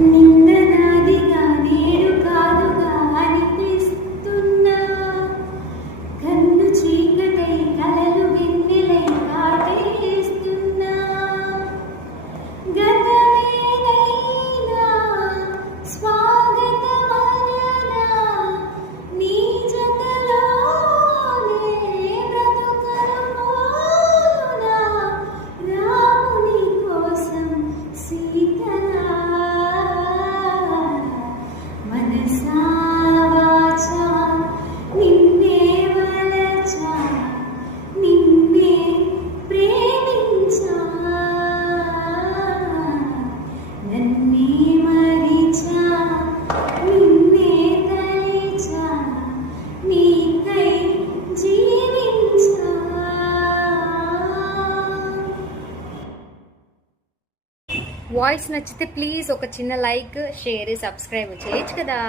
నిన్ననాదిగా నేడు కాదుగా అనిపిస్తున్నా కన్ను చీకటై కలలు వెన్నెలై కాటేస్తున్నా గతమేదైనా స్వాగతమననా నీ జతలోనే బ్రతుకను పోనా రాముని కోసం సీతలా మనసా వాచా నిన్నే వలచా నిన్నే ప్రేమించా నన్నే మరిచా నిన్నే తలిచా నీకై జీవించా. వాయిస్ నచ్చితే ప్లీజ్ ఒక చిన్న లైక్, షేర్, సబ్స్క్రైబ్ చేయొచ్చు కదా.